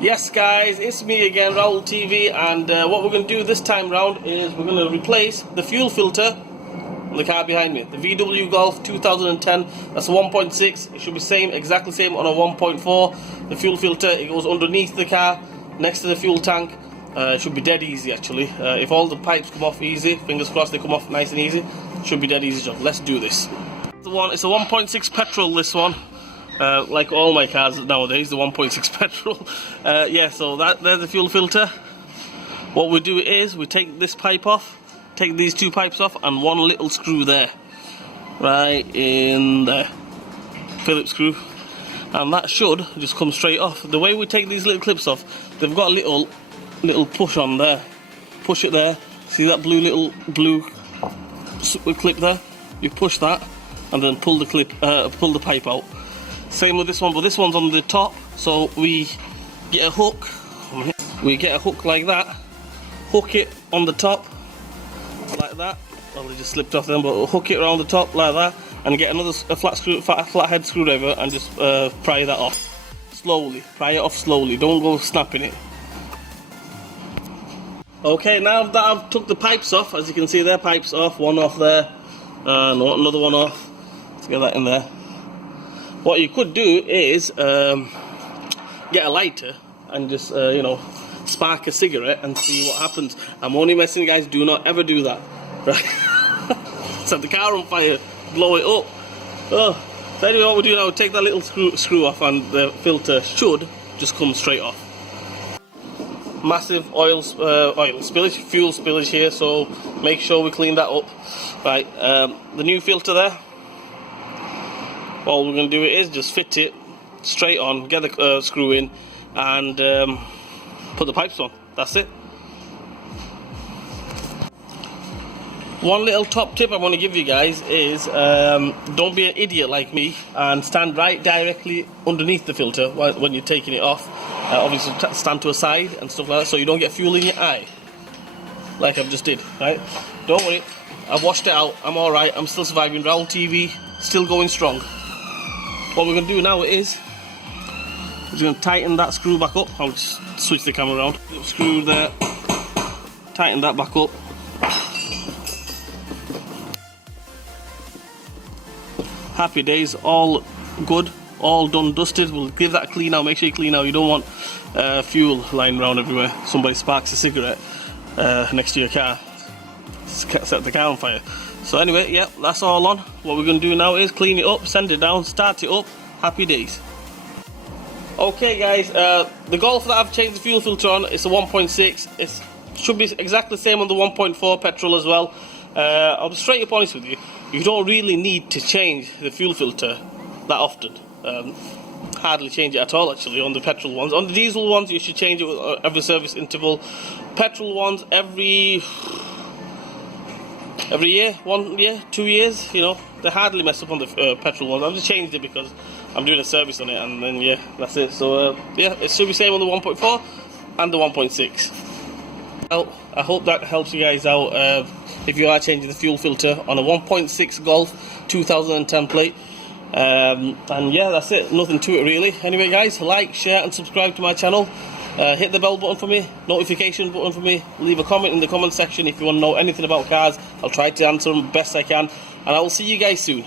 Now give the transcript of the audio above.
Yes guys, it's me again, Raul TV, and what we're going to do this time round is we're going to replace the fuel filter on the car behind me. The VW Golf 2010, that's a 1.6, it should be exactly same on a 1.4. The fuel filter, it goes underneath the car, next to the fuel tank. It should be dead easy actually. If all the pipes come off easy, fingers crossed they come off nice and easy, it should be dead easy job. Let's do this. It's a 1.6 petrol, this one. Like all my cars nowadays, the 1.6 petrol. Yeah, so there's the fuel filter. What we do is we take this pipe off, take these two pipes off, and one little screw there, right in there, Phillips screw, and that should just come straight off. The way we take these little clips off, they've got a little push on there. Push it there. See that blue clip there? You push that, and then pull the pipe out. Same with this one, but this one's on the top, so we get a hook. We get a hook like that, hook it on the top like that. Well, they just slipped off then, but we'll hook it around the top like that, and get another flathead screwdriver and just pry that off slowly. Pry it off slowly. Don't go snapping it. Okay, now that I've took the pipes off, as you can see, there pipes off. One off there, another one off. Let's get that in there. What you could do is get a lighter and just spark a cigarette and see what happens. I'm only messing, guys. Do not ever do that. Right? Set the car on fire, blow it up. Oh. So anyway, what we do now, take that little screw off, and the filter should just come straight off. Massive oil spillage, fuel spillage here, so make sure we clean that up. Right, the new filter there. All we're going to do is just fit it straight on, get the screw in, and put the pipes on. That's it. One little top tip I want to give you guys is don't be an idiot like me and stand right directly underneath the filter when you're taking it off. Obviously stand to a side and stuff like that, so you don't get fuel in your eye like I've just did. Right? Don't worry, I've washed it out, I'm alright, I'm still surviving. Raul TV, still going strong. What we're going to do now is we're going to tighten that screw back up. I'll just switch the camera around. Screw there, tighten that back up. Happy days, all good, all done, dusted. We'll give that a clean out. Make sure you clean out. You don't want fuel lying around everywhere. Somebody sparks a cigarette next to your car, set the car on fire. So anyway, yeah, that's all on. What we're going to do now is clean it up, send it down, start it up. Happy days. Okay guys, the Golf that I've changed the fuel filter on, it's a 1.6. It should be exactly the same on the 1.4 petrol as well. I'll be straight up honest with you. You don't really need to change the fuel filter that often. Hardly change it at all actually on the petrol ones. On the diesel ones you should change it every service interval. Petrol ones every year, 1 year, 2 years, they hardly mess up on the petrol ones. I've just changed it because I'm doing a service on it, and then yeah, that's it. So yeah, it should be same on the 1.4 and the 1.6. Well, I hope that helps you guys out if you are changing the fuel filter on a 1.6 Golf 2010 plate. And yeah, that's it, nothing to it really. Anyway guys, like, share and subscribe to my channel. Hit the bell button for me, notification button for me, leave a comment in the comment section if you want to know anything about cars. I'll try to answer them best I can, and I will see you guys soon.